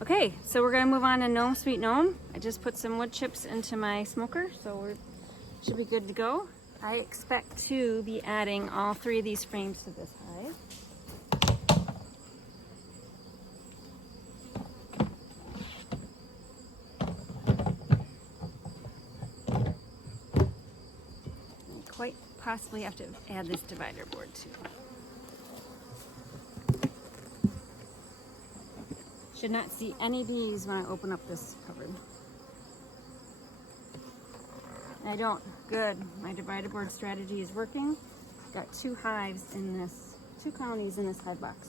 Okay, so we're gonna move on to Gnome Sweet Gnome. I just put some wood chips into my smoker, so we should be good to go. I expect to be adding all 3 of these frames to this hive. I quite possibly have to add this divider board too. Should not see any bees when I open up this cupboard. I don't. Good. My divider board strategy is working. Got 2 hives in this, 2 colonies in this hive box.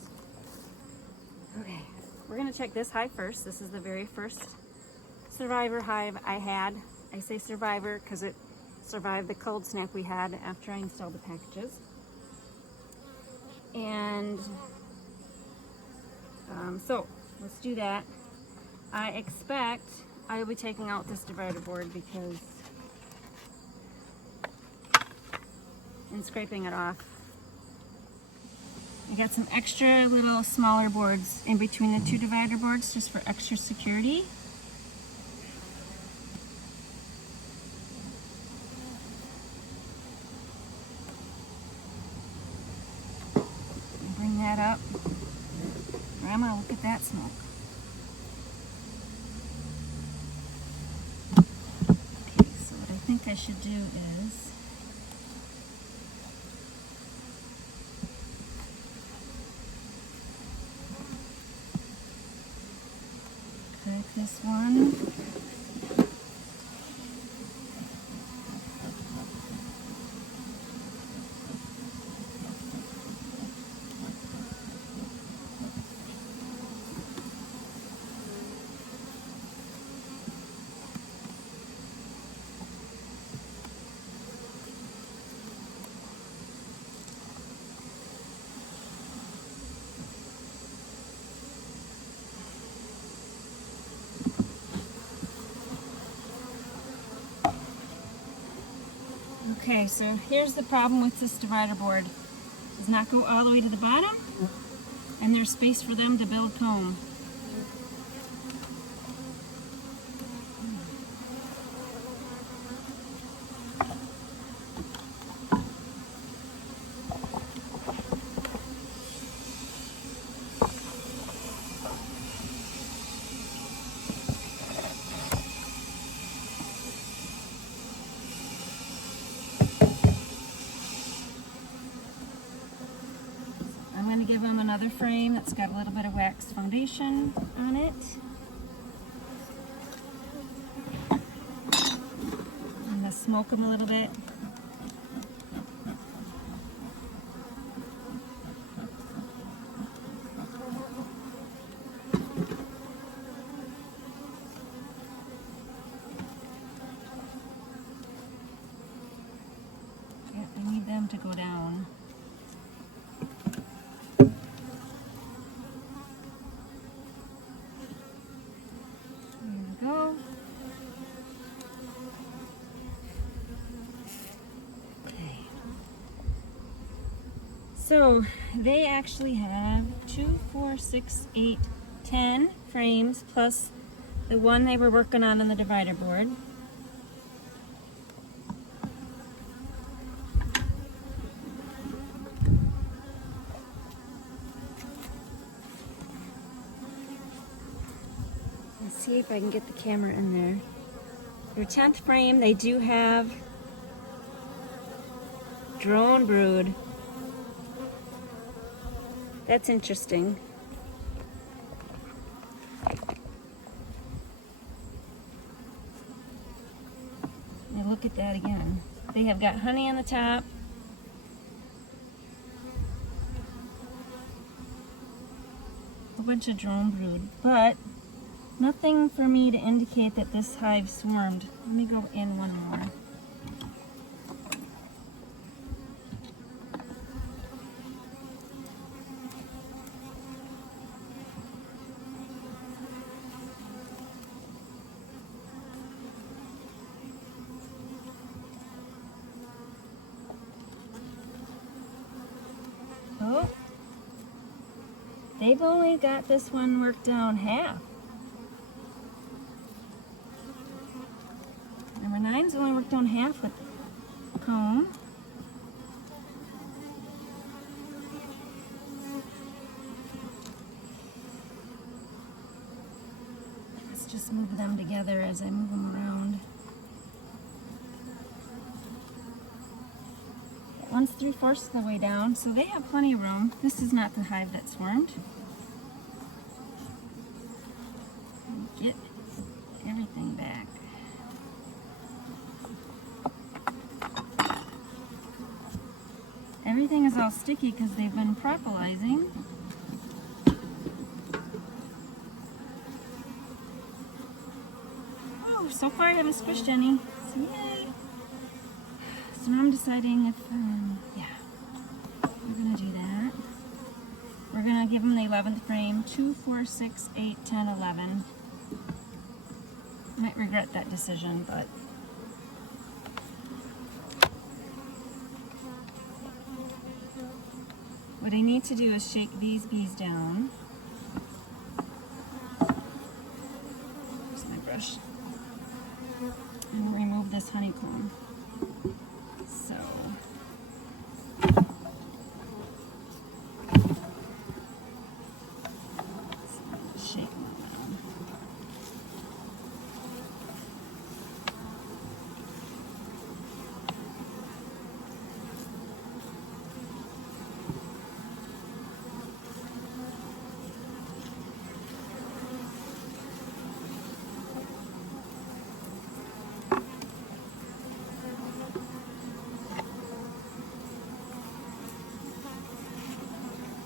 Okay, we're gonna check this hive first. This is the very first survivor hive I had. I say survivor because it survived the cold snap we had after I installed the packages. And so let's do that. I expect I will be taking out this divider board because and scraping it off. I got some extra little smaller boards in between the 2 divider boards just for extra security. Bring that up. Grandma, look at that smoke. Okay, so what I think I should do is cut this one. Okay, so here's the problem with this divider board. It does not go all the way to the bottom, and there's space for them to build comb. Give them another frame that's got a little bit of wax foundation on it. I'm going to smoke them a little bit. Yeah, I need them to go down. So they actually have 2, 4, 6, 8, 10 frames plus the one they were working on the divider board. Let's see if I can get the camera in there. Their 10th frame, they do have drone brood. That's interesting. Now look at that again. They have got honey on the top. A bunch of drone brood, but nothing for me to indicate that this hive swarmed. Let me go in one more. Oh, they've only got this one worked down half. Mine's only worked down half with a comb. Let's just move them together as I move them around. That one's 3/4 of the way down, so they have plenty of room. This is not the hive that swarmed. Get everything back. Everything is all sticky because they've been propolising. Oh, so far I haven't squished any. So yay! So now I'm deciding if, yeah, we're going to do that. We're going to give them the 11th frame, 2, 4, 6, 8, 10, 11. Might regret that decision, but what I need to do is shake these bees down. Here's my brush. And remove this honeycomb. So, shake them down.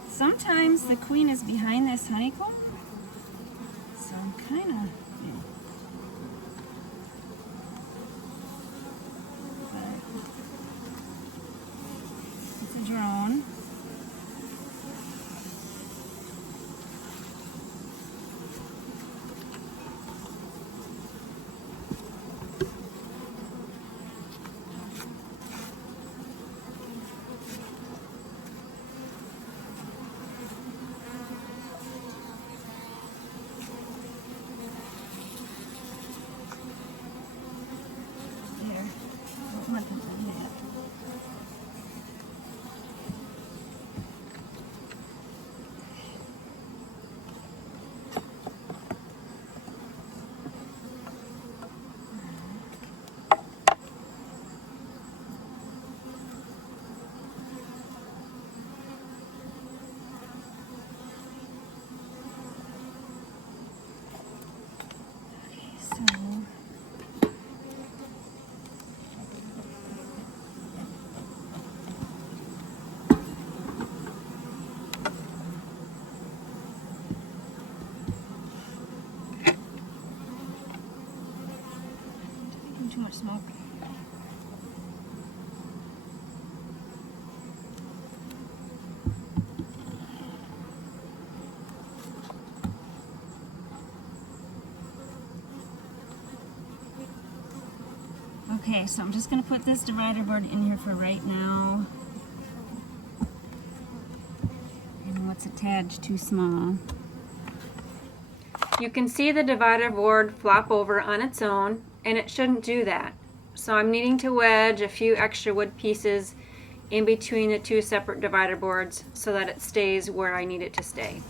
Sometimes the queen is behind this honeycomb, so I'm kind of, it's a drone. Too much smoke. Okay, so I'm just going to put this divider board in here for right now. And what's a tad too small. You can see the divider board flop over on its own, and it shouldn't do that. So I'm needing to wedge a few extra wood pieces in between the two separate divider boards so that it stays where I need it to stay.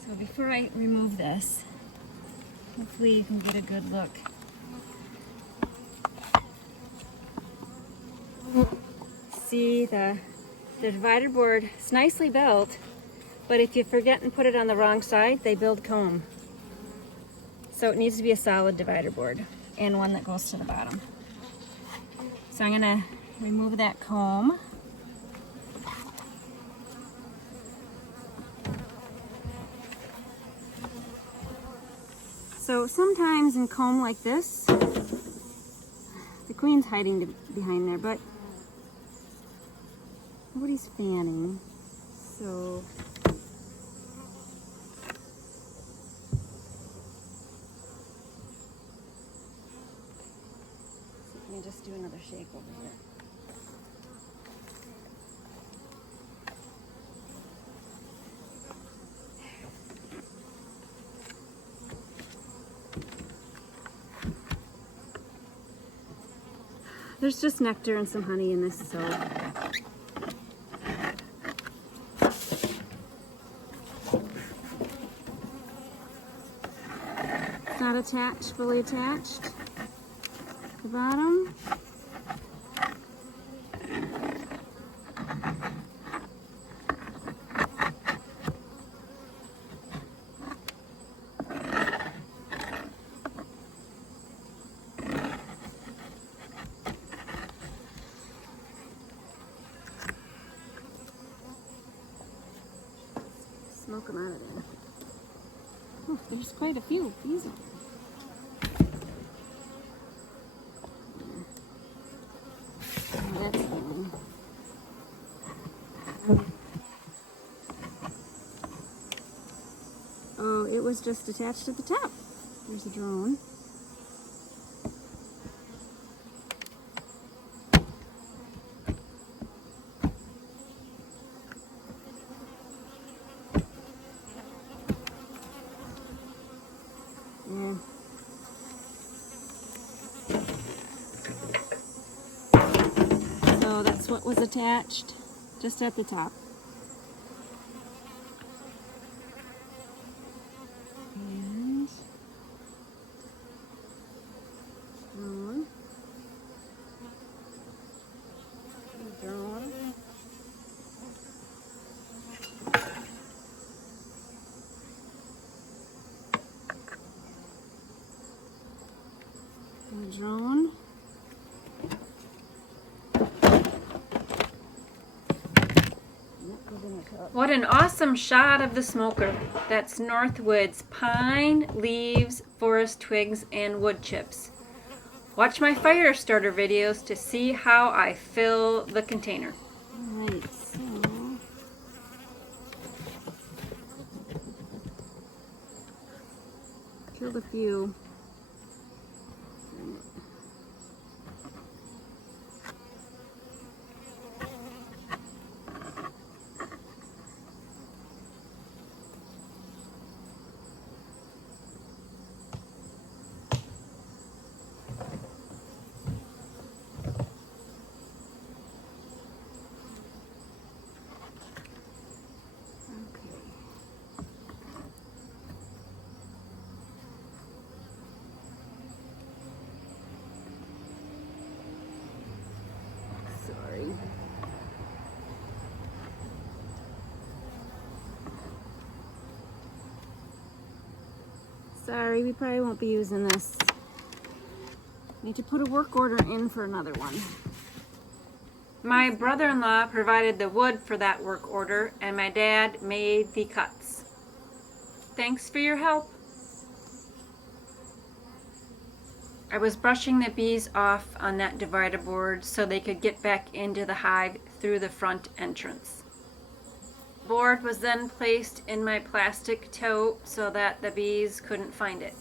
So before I remove this, hopefully you can get a good look. See the divider board is nicely built, but if you forget and put it on the wrong side, they build comb. So it needs to be a solid divider board and one that goes to the bottom. So I'm going to remove that comb. So sometimes in comb like this, the queen's hiding behind there, but nobody's fanning. So do another shake over here. There's just nectar and some honey in this, so it's not attached, fully attached. The bottom. Smoke them out of there. Oh, there's quite a few bees on there. That's fine. Oh, it was just attached at the top. There's a drone. Yeah. So that's what was attached just at the top. And drone. Drone. Drone. What an awesome shot of the smoker. That's Northwood's pine, leaves, forest twigs, and wood chips. Watch my fire starter videos to see how I fill the container. Alright, so killed a few. Sorry, we probably won't be using this. Need to put a work order in for another one. My brother-in-law provided the wood for that work order, and my dad made the cuts. Thanks for your help. I was brushing the bees off on that divider board so they could get back into the hive through the front entrance. The board was then placed in my plastic tote so that the bees couldn't find it.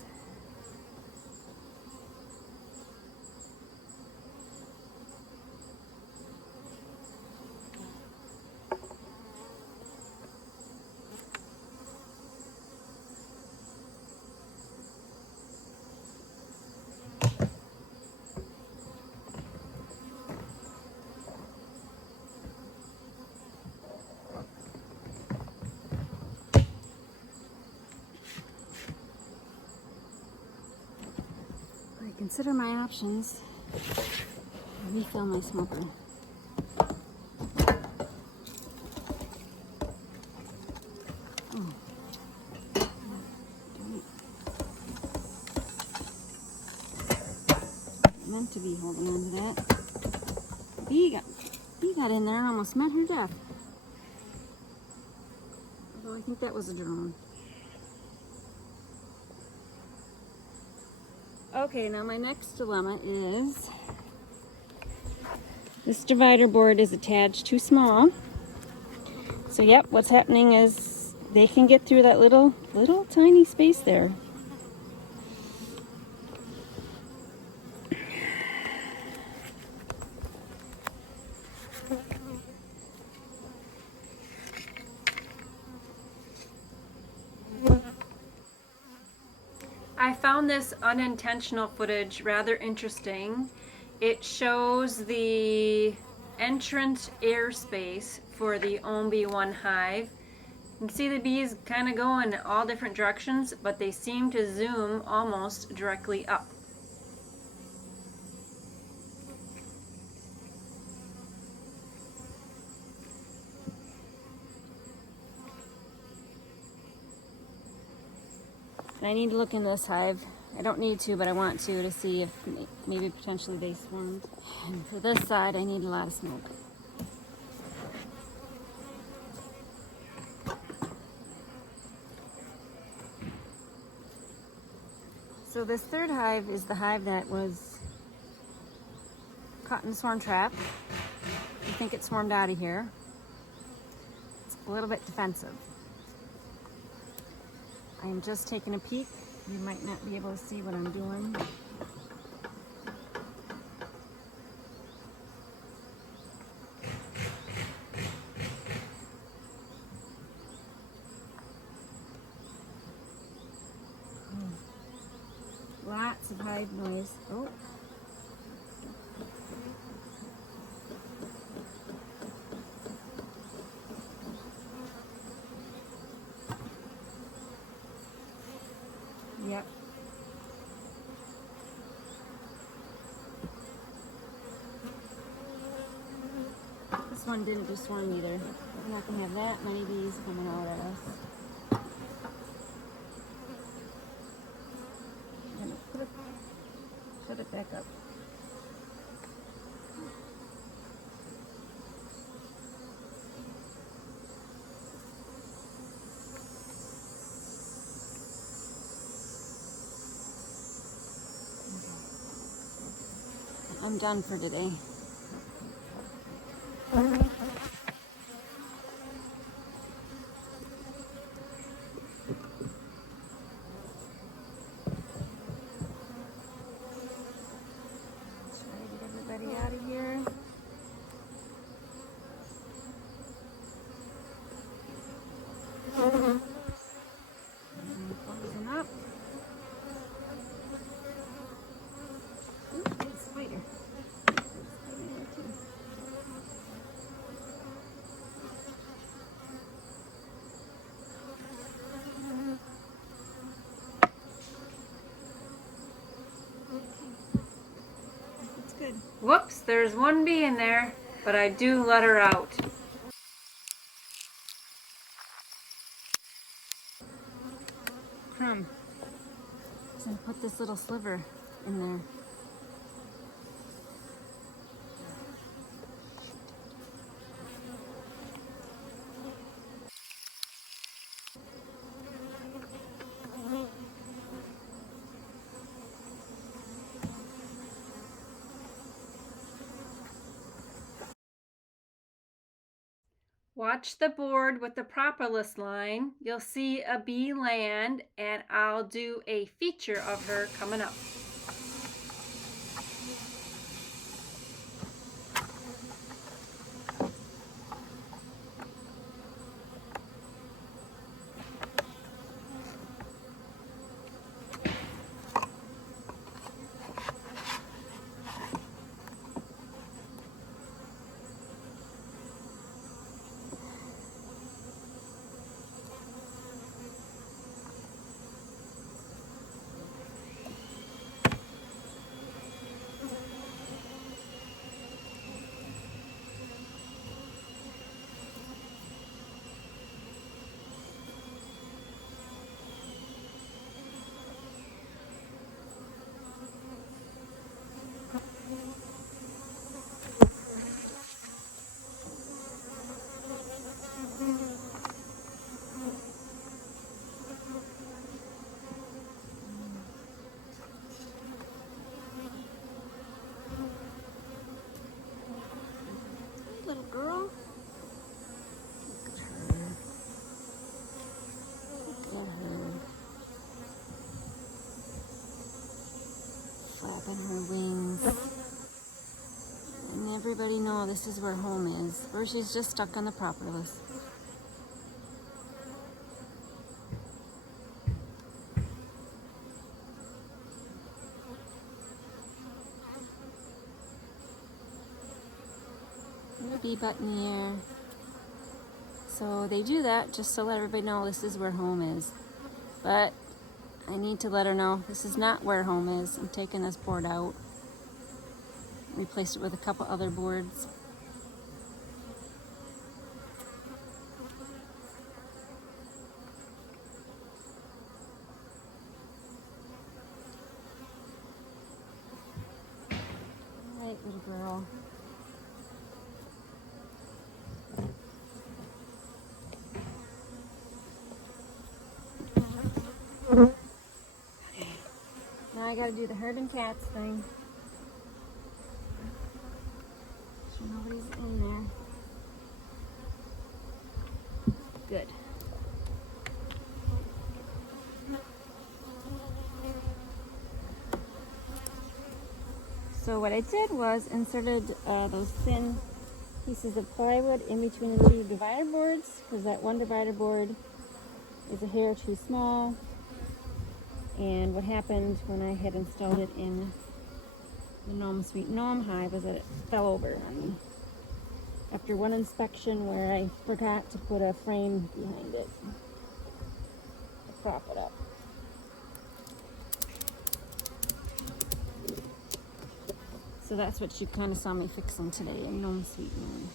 Consider my options. Refill my smoker. Oh. Meant to be holding on to that. Bee got in there and almost met her death. Although I think that was a drone. Okay, now my next dilemma is this divider board is attached too small. So yep, what's happening is they can get through that little tiny space there. I found this unintentional footage rather interesting. It shows the entrance airspace for the OMB1 hive. You can see the bees kind of go in all different directions, but they seem to zoom almost directly up. And I need to look into this hive. I don't need to, but I want to see if maybe potentially they swarmed. And for this side, I need a lot of smoke. So this third hive is the hive that was caught in the swarm trap. I think it swarmed out of here. It's a little bit defensive. I am just taking a peek. You might not be able to see what I'm doing. Lots of hive noise. Oh. Yep. This one didn't do swarm either. We're not going to have that many bees coming out at us. I'm going to put it back up. I'm done for today. Out of here. Closing up. Ooh, there's a spider. That's good. Whoops, there's one bee in there, but I do let her out. Crumb. So I put this little sliver in there. Watch the board with the propolis line. You'll see a bee land, and I'll do a feature of her coming up. Little girl. Look at her. Look at her. Flapping her wings. And everybody knows this is where home is, where she's just stuck on the propolis. bee butt in the air. So they do that just to let everybody know this is where home is. But I need to let her know this is not where home is. I'm taking this board out. Replaced it with a couple other boards. All right, little girl. Okay. Now I gotta do the herb and cats thing. So nobody's in there. Good. So what I did was inserted those thin pieces of plywood in between the two divider boards, because that one divider board is a hair too small. And what happened when I had installed it in the Gnome Sweet Gnome hive was that it fell over on me after one inspection where I forgot to put a frame behind it to prop it up. So that's what you kind of saw me fixing today in Gnome Sweet Gnome.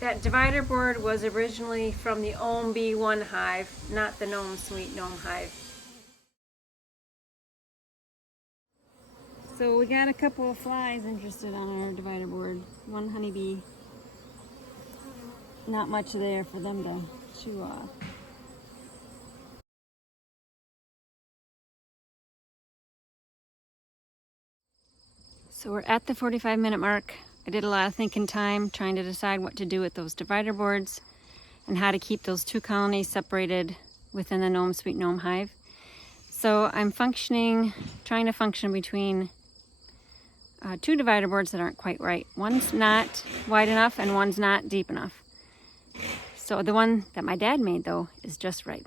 That divider board was originally from the Ohm B1 hive, not the Gnome Sweet Gnome hive. So we got a couple of flies interested on our divider board. One honeybee. Not much there for them to chew off. So we're at the 45-minute mark. I did a lot of thinking time trying to decide what to do with those divider boards and how to keep those two colonies separated within the Gnome Sweet Gnome hive. So I'm trying to function between two divider boards that aren't quite right. One's not wide enough and one's not deep enough. So the one that my dad made though is just right.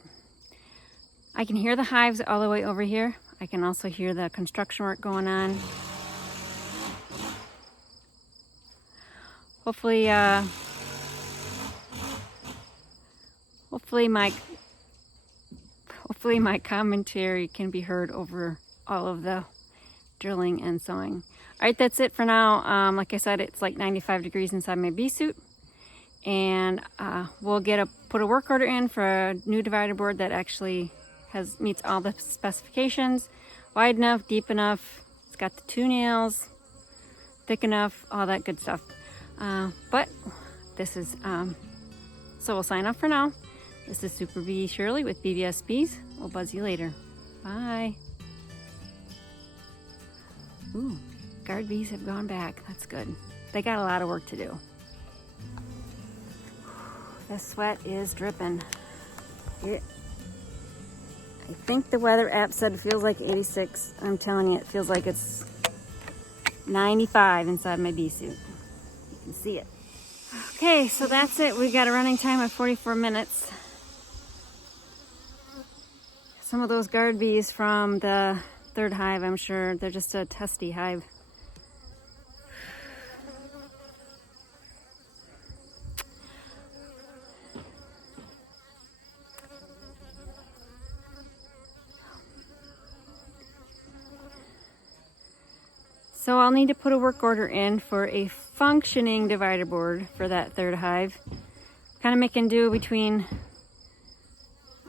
I can hear the hives all the way over here. I can also hear the construction work going on. Hopefully my commentary can be heard over all of the drilling and sewing. All right, that's it for now. Like I said, it's like 95 degrees inside my bee suit, and we'll put a work order in for a new divider board that actually meets all the specifications, wide enough, deep enough. It's got the 2 nails, thick enough, all that good stuff. But this is so we'll sign off for now. This is Super Bee Shirley with BBS Bees. We'll buzz you later. Bye. Ooh, guard bees have gone back. That's good. They got a lot of work to do. The sweat is dripping. I think the weather app said it feels like 86. I'm telling you, it feels like it's 95 inside my bee suit. You can see it. Okay, so that's it. We got a running time of 44 minutes. Some of those guard bees from the 3rd hive, I'm sure they're just a testy hive. So I'll need to put a work order in for a functioning divider board for that 3rd hive. Kind of making do between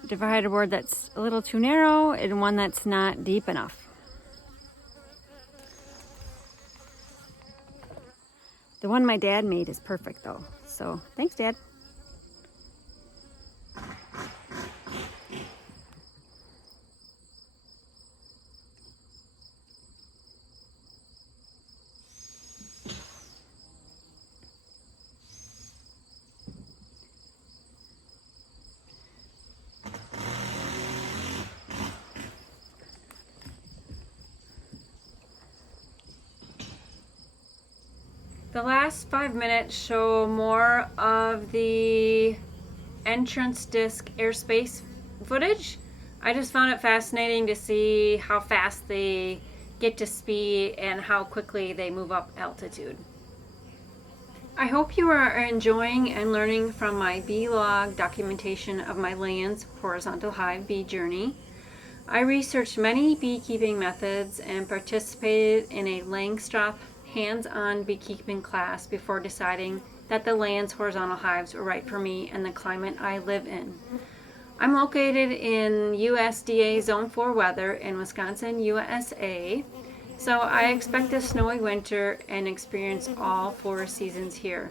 a divider board that's a little too narrow and one that's not deep enough. The one my dad made is perfect though. So thanks, Dad. The last 5 minutes show more of the entrance disc airspace footage. I just found it fascinating to see how fast they get to speed and how quickly they move up altitude. I hope you are enjoying and learning from my bee log documentation of my Layens horizontal hive bee journey. I researched many beekeeping methods and participated in a Langstroth hands-on beekeeping class before deciding that the Layens horizontal hives were right for me and the climate I live in. I'm located in USDA Zone 4 weather in Wisconsin, USA, so I expect a snowy winter and experience all 4 seasons here.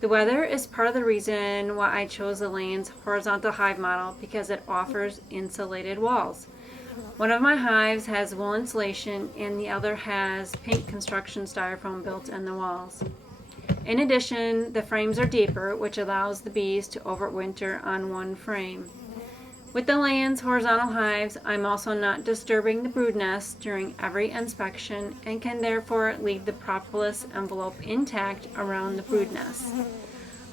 The weather is part of the reason why I chose the Layens horizontal hive model because it offers insulated walls. One of my hives has wool insulation and the other has pink construction styrofoam built in the walls. In addition, the frames are deeper, which allows the bees to overwinter on one frame. With the Layens horizontal hives, I'm also not disturbing the brood nest during every inspection and can therefore leave the propolis envelope intact around the brood nest.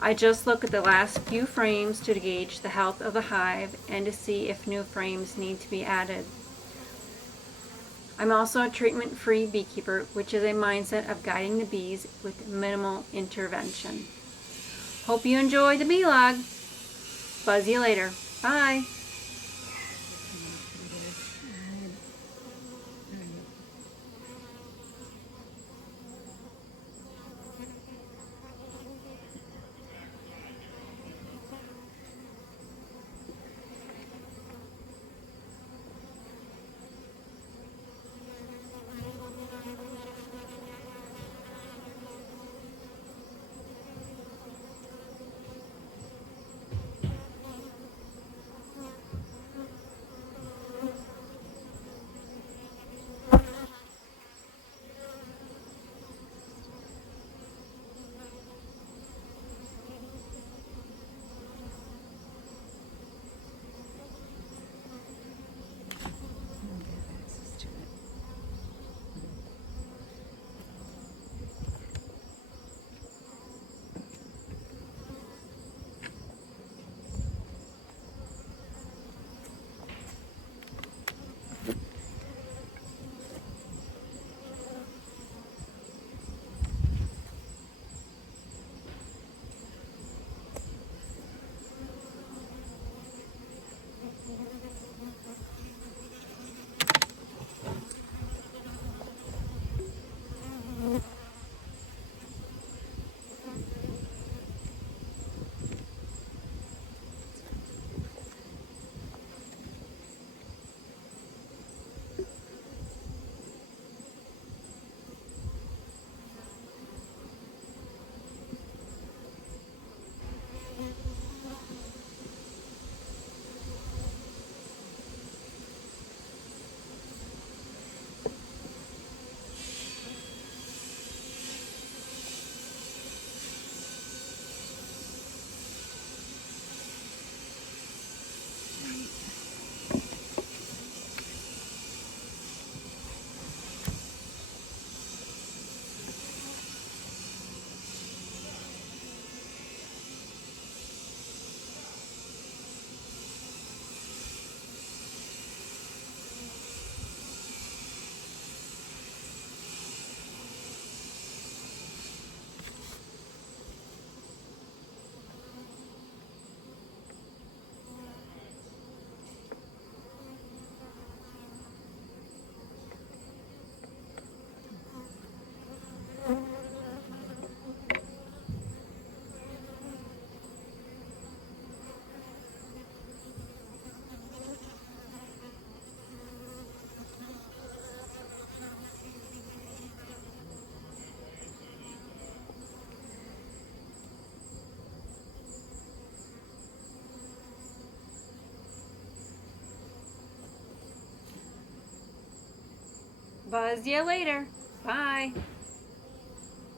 I just look at the last few frames to gauge the health of the hive and to see if new frames need to be added. I'm also a treatment-free beekeeper, which is a mindset of guiding the bees with minimal intervention. Hope you enjoy the bee log. Buzz you later. Bye. Buzz you later. Bye.